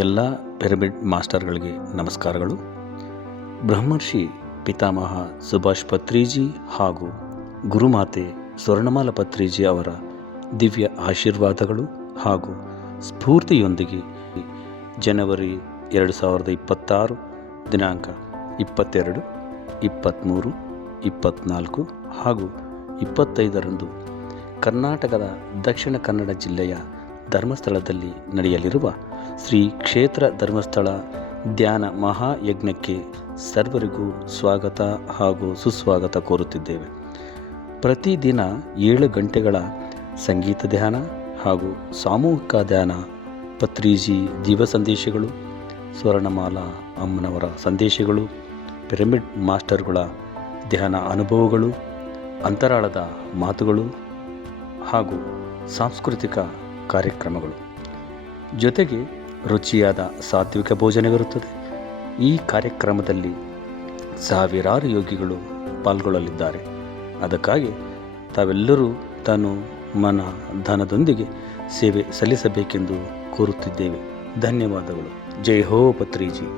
ಎಲ್ಲ ಪಿರಮಿಡ್ ಮಾಸ್ಟರ್ಗಳಿಗೆ ನಮಸ್ಕಾರಗಳು. ಬ್ರಹ್ಮರ್ಷಿ ಪಿತಾಮಹ ಸುಭಾಷ್ ಪತ್ರಿಜಿ ಹಾಗೂ ಗುರುಮಾತೆ ಸ್ವರ್ಣಮಾಲ ಪತ್ರಿಜಿ ಅವರ ದಿವ್ಯ ಆಶೀರ್ವಾದಗಳು ಹಾಗೂ ಸ್ಫೂರ್ತಿಯೊಂದಿಗೆ ಜನವರಿ 2026 ದಿನಾಂಕ 22, 23, 24 ಹಾಗೂ 25ರಂದು ಕರ್ನಾಟಕದ ದಕ್ಷಿಣ ಕನ್ನಡ ಜಿಲ್ಲೆಯ ಧರ್ಮಸ್ಥಳದಲ್ಲಿ ನಡೆಯಲಿರುವ ಶ್ರೀ ಕ್ಷೇತ್ರ ಧರ್ಮಸ್ಥಳ ಧ್ಯಾನ ಮಹಾಯಜ್ಞಕ್ಕೆ ಸರ್ವರಿಗೂ ಸ್ವಾಗತ ಹಾಗೂ ಸುಸ್ವಾಗತ ಕೋರುತ್ತಿದ್ದೇವೆ. ಪ್ರತಿದಿನ 7 ಗಂಟೆಗಳ ಸಂಗೀತ ಧ್ಯಾನ ಹಾಗೂ ಸಾಮೂಹಿಕ ಧ್ಯಾನ, ಪತ್ರಿಜಿ ದಿವ್ಯ ಸಂದೇಶಗಳು, ಸ್ವರ್ಣಮಾಲಾ ಅಮ್ಮನವರ ಸಂದೇಶಗಳು, ಪಿರಮಿಡ್ ಮಾಸ್ಟರ್ಗಳ ಧ್ಯಾನ ಅನುಭವಗಳು, ಅಂತರಾಳದ ಮಾತುಗಳು ಹಾಗೂ ಸಾಂಸ್ಕೃತಿಕ ಕಾರ್ಯಕ್ರಮಗಳು, ಜೊತೆಗೆ ರುಚಿಯಾದ ಸಾತ್ವಿಕ ಭೋಜನವಿರುತ್ತದೆ. ಈ ಕಾರ್ಯಕ್ರಮದಲ್ಲಿ ಸಾವಿರಾರು ಯೋಗಿಗಳು ಪಾಲ್ಗೊಳ್ಳಲಿದ್ದಾರೆ. ಅದಕ್ಕಾಗಿ ತಾವೆಲ್ಲರೂ ತನು ಮನ ಧನದೊಂದಿಗೆ ಸೇವೆ ಸಲ್ಲಿಸಬೇಕೆಂದು ಕೋರುತ್ತಿದ್ದೇವೆ. ಧನ್ಯವಾದಗಳು. ಜೈ ಹೋ ಪತ್ರಿಜಿ.